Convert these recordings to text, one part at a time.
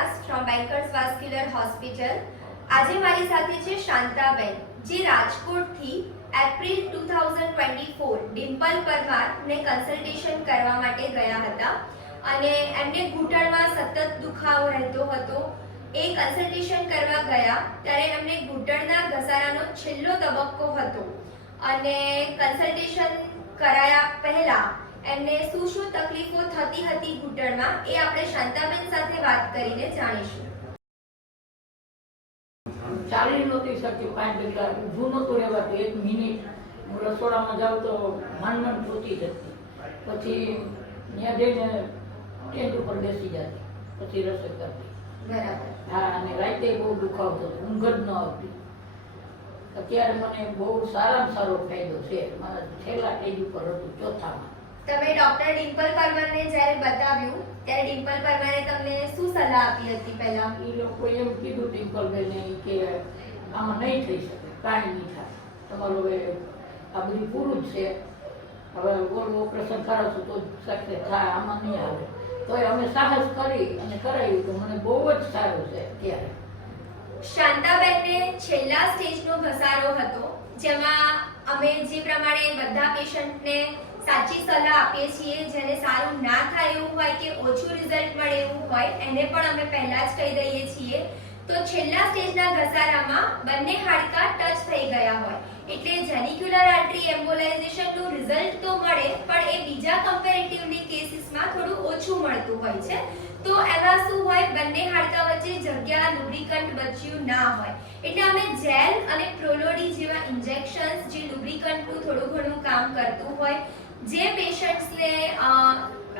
Vyas from bankers vascular hospital. આજે મારી સાથે છે શાંતાબેન, જે રાજકોટથી એપ્રિલ 2024 ડિમ્પલ પરમારને કન્સલ્ટેશન કરવા માટે ગયા હતા અને એમને ઘૂંટણમાં સતત દુખાવો રહેતો હતો. એ કન્સલ્ટેશન કરવા ગયા ત્યારે એમને ઘૂંટણના ઘસારાનો છેલ્લો તબક્કો હતો અને કન્સલ્ટેશન કરાયા પહેલા એમને શું તકલીફો થતી હતી ઘૂંટણમાં એ આપણે શાંતાબેન સાથે વાત કરીને જાણીશું. ચાલી નહોતી શકતી, 5 મિનિટ ઊભું નહોતું રહેવાતું. 1 મિનિટ હું રસોડામાં જાઉં તો માંડ જોતી જતી, પછી ત્યાં જઈને ટેન્ટ ઉપર બેસી જતી, પછી રસોઈ કરતી. બરાબર. હા, અને રાતે બહુ દુખાવતો હતો, ઊંઘ જ ન આવતી. અત્યારે મને બહુ સારામાં સારો ફાયદો છે. મારા છેલ્લા સ્ટેજ ઉપર હતું, ચોથામાં. તમે ડોક્ટર ડિમ્પલ પરમારને જ્યારે બતાવ્યું ત્યારે ડિમ્પલ પરમારે તમને શું સલાહ આપી હતી? પહેલા એ લોકો એમ કીધું ડિમ્પલબેને કે આમાં નહીં થઈ શકે, કાંઈ નહીં થાય, તમારું હવે આ બધું પૂરું જ છે, હવે ઓપરેશન કરાવશું તો શક્ય થાય, આમાં નહીં આવે. તો અમે સાહસ કરી અને કરાવ્યું તો મને બહુ જ સારું છે અત્યારે. શાંતાબેનને છેલ્લા સ્ટેજનો ઘસારો હતો, જેમાં અમે જે પ્રમાણે બધા પેશન્ટને સાચી સલાહ આપીએ છીએ, જેને સારું ના થાય એવું હોય કે ઓછું રિઝલ્ટ મળે એવું હોય એને પણ અમે પહેલા જ કહી દઈએ છીએ. તો છેલ્લા સ્ટેજના ઘસારામાં બંને હાડકા ટચ થઈ ગયા હોય એટલે જેનિક્યુલર આર્ટરી એમ્બોલાઇઝેશનનું રિઝલ્ટ તો મળે, પણ એ બીજા કમ્પેરેટિવલી કેસીસમાં થોડું ઓછું મળતું હોય છે. તો એમાં શું હોય, બંને હાડકા વચ્ચે જગ્યા, લુબ્રિકન્ટ બચ્યું ના હોય એટલે અમે જેલ અને પ્રોલોડી જેવા ઇન્જેક્શન્સ, જે લુબ્રિકન્ટનું થોડું ઘણું કામ કરતું હોય, જે પેશન્ટ્સને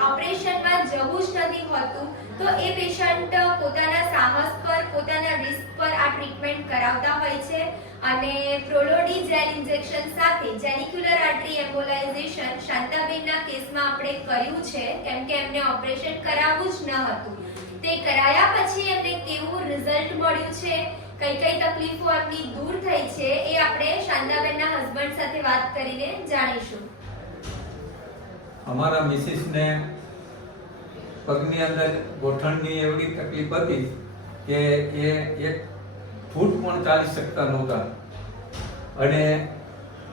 ઓપરેશનમાં જવું જ નથી હોતું તો એ પેશન્ટ પોતાના સાહસ પર, પોતાના રિસ્ક પર આ ટ્રીટમેન્ટ કરાવતા હોય છે. અને પ્રોલોડી જેલ ઇન્જેક્શન સાથે જેનિક્યુલર આર્ટરી એમ્બોલાઇઝેશન શાંતાબેનના કેસમાં આપણે કર્યું છે, કેમ કે એમને ઓપરેશન કરાવવું જ ન હતું. તે કરાયા પછી એમને કેવું રિઝલ્ટ મળ્યું છે, કઈ કઈ તકલીફો એમની દૂર થઈ છે, એ આપણે શાંતાબેનના હસબન્ડ સાથે વાત કરીને જાણીશું. અમારા મિસિસને પગની અંદર ગોઠણની એવડી તકલીફ હતી કે એ 1 ફૂટ પણ ચાલી શકતા નહોતા. અને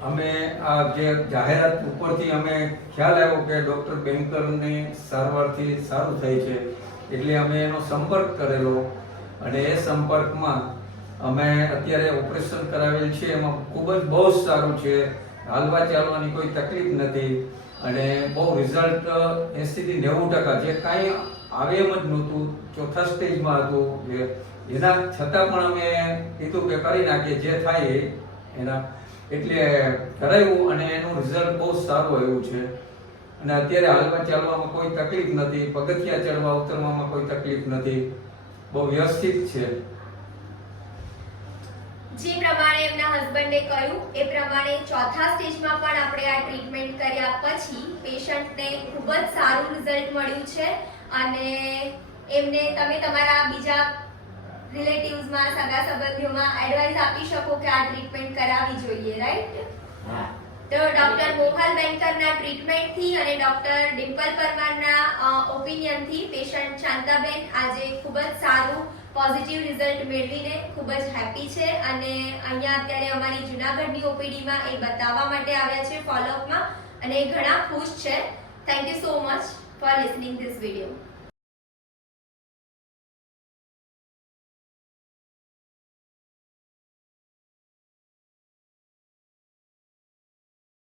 અમે આ જે જાહેરાત ઉપરથી અમે ખ્યાલ આવ્યો કે ડૉક્ટર બેન્કરની સારવારથી સારું થાય છે એટલે અમે એનો સંપર્ક કરેલો અને એ સંપર્કમાં અમે અત્યારે ઓપરેશન કરાવેલ છે. એમાં ખૂબ જ બહુ જ સારું છે, હાલવા ચાલવાની કોઈ તકલીફ નથી અને બહુ રિઝલ્ટ 80 થી 90%, જે કાંઈ આવે એમ જ નહોતું, ચોથા સ્ટેજમાં હતું. એના છતાં પણ અમે કીધું કે કરી નાખીએ, જે થાય એના, એટલે કરાવ્યું અને એનું રિઝલ્ટ બહુ સારું આવ્યું છે. અને અત્યારે હાલવા ચાલવામાં કોઈ તકલીફ નથી, પગથિયા ચડવા ઉતરવામાં કોઈ તકલીફ નથી, બહુ વ્યવસ્થિત છે. જે પ્રમાણે એમના હસબન્ડે કહ્યું એ પ્રમાણે ચોથા સ્ટેજમાં પણ આપણે આ ટ્રીટમેન્ટ કર્યા પછી પેશન્ટને ખૂબ જ સારું રિઝલ્ટ મળ્યું છે. અને એમને તમે તમારા બીજા રિલેટિવ્સમાં, સગા સંબંધીઓમાં એડવાઇસ આપી શકો કે આ ટ્રીટમેન્ટ કરાવવી જોઈએ, રાઈટ? તો ડોક્ટર મોહલ બેન્કરના ટ્રીટમેન્ટથી અને ડોક્ટર ડિમ્પલ પરમારના ઓપિનિયનથી પેશન્ટ શાંતાબેન આજે ખૂબ જ સારું પોઝિટિવ રિઝલ્ટ મેળવીને ખૂબ જ હેપી છે અને અહીંયા અત્યારે અમારી જૂનાગઢની ઓપીડીમાં એ બતાવવા માટે આવ્યા છે ફોલોઅપમાં અને ઘણા ખુશ છે. Thank you so much for listening this video.